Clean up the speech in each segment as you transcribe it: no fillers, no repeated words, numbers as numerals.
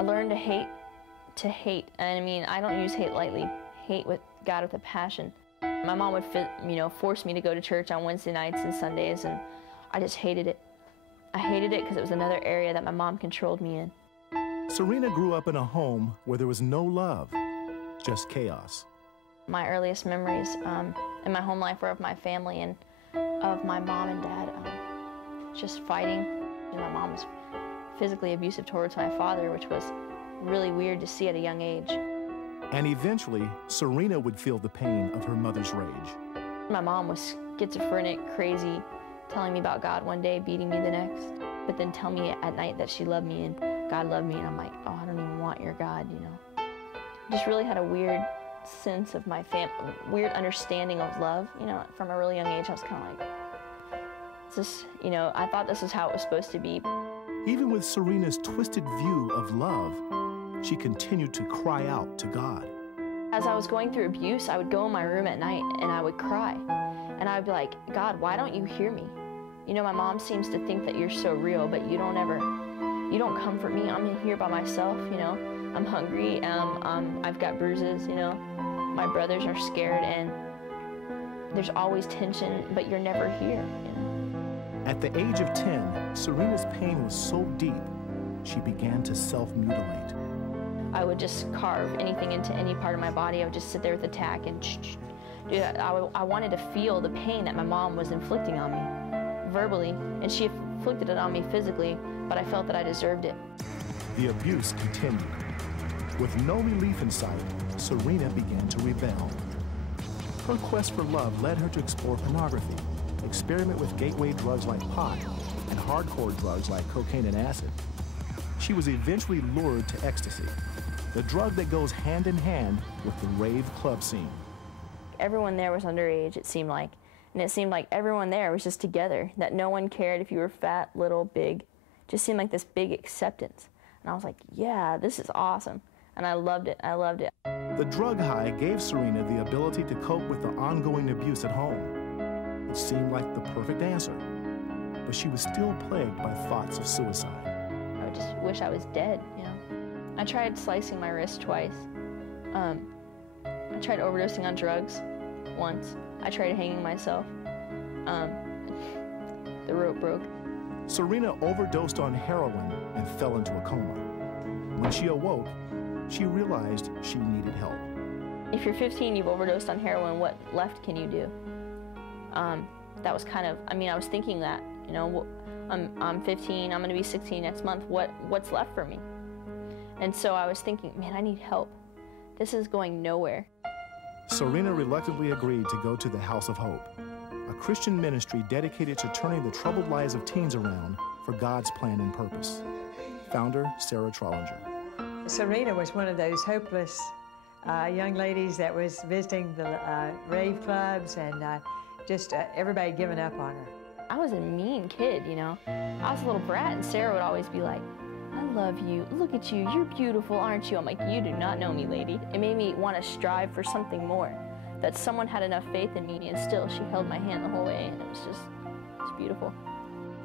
I learned to hate, and I mean, I don't use hate lightly. Hate with God with a passion. My mom would, force me to go to church on Wednesday nights and Sundays, and I just hated it. I hated it because it was another area that my mom controlled me in. Serena grew up in a home where there was no love, just chaos. My earliest memories in my home life were of my family and of my mom and dad just fighting. My mom was physically abusive towards my father, which was really weird to see at a young age. And eventually, Serena would feel the pain of her mother's rage. My mom was schizophrenic, crazy, telling me about God one day, beating me the next, but then tell me at night that she loved me and God loved me, and I'm like, oh, I don't even want your God, Just really had a weird sense of my weird understanding of love, from a really young age. I was kind of like, I thought this is how it was supposed to be. Even with Serena's twisted view of love, she continued to cry out to God. As I was going through abuse, I would go in my room at night and I would cry. And I would be like, God, why don't you hear me? My mom seems to think that you're so real, but you don't comfort me. I'm in here by myself, I'm hungry, I've got bruises, my brothers are scared, and there's always tension, but you're never here. At the age of 10, Serena's pain was so deep, she began to self-mutilate. I would just carve anything into any part of my body. I would just sit there with a tack and do that. I wanted to feel the pain that my mom was inflicting on me, verbally, and she inflicted it on me physically, but I felt that I deserved it. The abuse continued. With no relief in sight, Serena began to rebel. Her quest for love led her to explore pornography, experiment with gateway drugs like pot, and hardcore drugs like cocaine and acid. She was eventually lured to ecstasy, the drug that goes hand in hand with the rave club scene. Everyone there was underage, it seemed like, and it seemed like everyone there was just together, that no one cared if you were fat, little, big. It just seemed like this big acceptance. And I was like, yeah, this is awesome. And I loved it. I loved it. The drug high gave Serena the ability to cope with the ongoing abuse at home. It seemed like the perfect answer, but she was still plagued by thoughts of suicide. I just wish I was dead, I tried slicing my wrist twice. I tried overdosing on drugs once. I tried hanging myself. The rope broke. Serena overdosed on heroin and fell into a coma. When she awoke, she realized she needed help. If you're 15, you've overdosed on heroin, what left can you do? That was kind of, I was thinking that, I'm 15, I'm gonna be 16 next month, what's left for me? And so I was thinking, man, I need help. This is going nowhere. Serena reluctantly agreed to go to the House of Hope, a Christian ministry dedicated to turning the troubled lives of teens around for God's plan and purpose. Founder, Sarah Trollinger. Serena was one of those hopeless young ladies that was visiting the rave clubs and just everybody giving up on her. I was a mean kid, I was a little brat, and Sarah would always be like, I love you, look at you, you're beautiful, aren't you? I'm like, you do not know me, lady. It made me want to strive for something more, that someone had enough faith in me, and still she held my hand the whole way, and it's beautiful.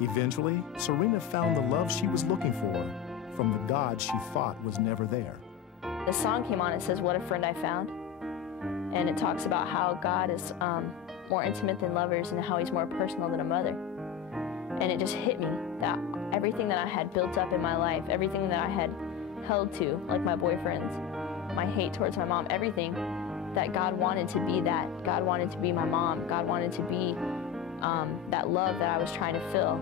Eventually, Serena found the love she was looking for from the God she thought was never there. The song came on, it says, What a Friend I Found, and it talks about how God is more intimate than lovers and how he's more personal than a mother. And it just hit me that everything that I had built up in my life, everything that I had held to, like my boyfriends, my hate towards my mom, everything, that God wanted to be that. God wanted to be my mom. God wanted to be that love that I was trying to fill.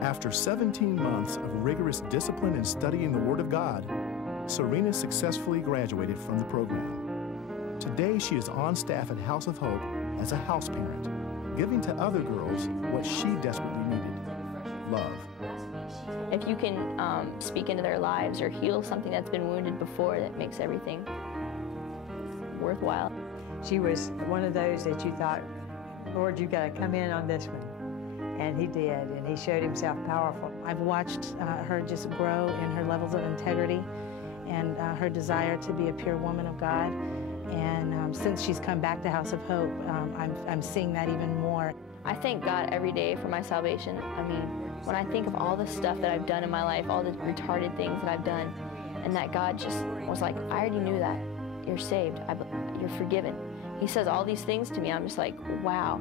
After 17 months of rigorous discipline and studying the Word of God, Serena successfully graduated from the program. Today, she is on staff at House of Hope as a house parent, giving to other girls what she desperately needed, love. If you can speak into their lives or heal something that's been wounded before, that makes everything worthwhile. She was one of those that you thought, Lord, you got to come in on this one. And he did, and he showed himself powerful. I've watched her just grow in her levels of integrity and her desire to be a pure woman of God. And since she's come back to House of Hope, I'm seeing that even more. I thank God every day for my salvation. When I think of all the stuff that I've done in my life, all the retarded things that I've done, and that God just was like, I already knew that. You're saved. You're forgiven. He says all these things to me. I'm just like, wow.